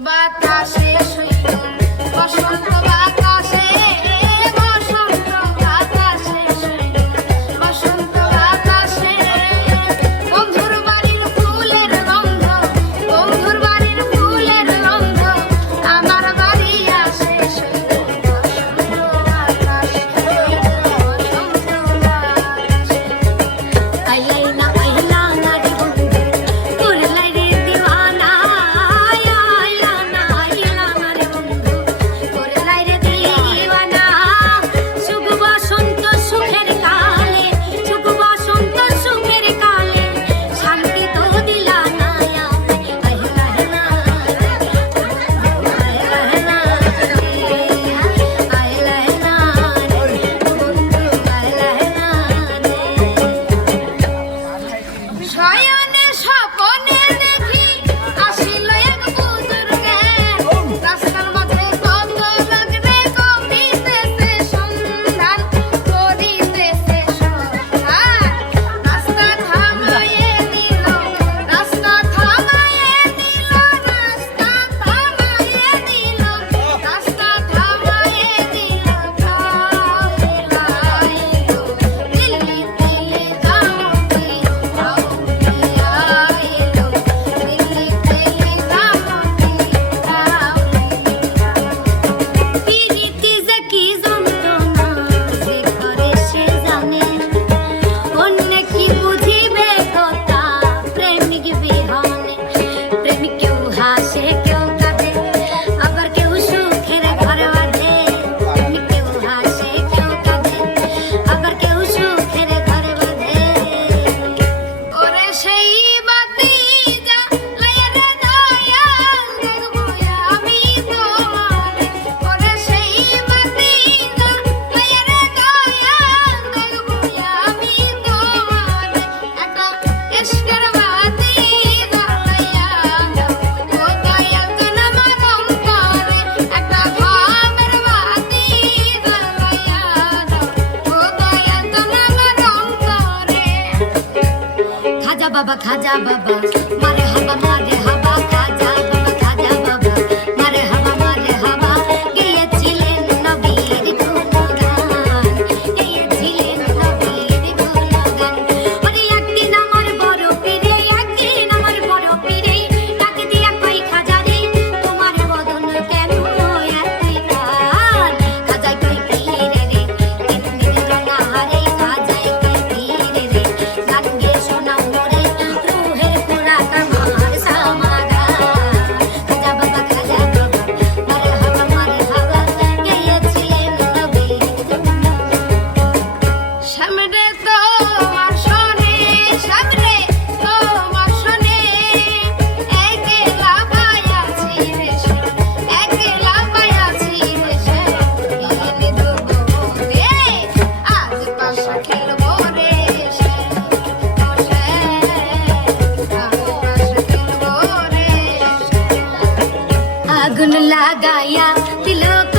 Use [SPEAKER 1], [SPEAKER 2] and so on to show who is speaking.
[SPEAKER 1] বাতাসে শুইল বসন্ত
[SPEAKER 2] बाबा खाजा बाबा। मारे हवा मारे लागून लागाया तिलक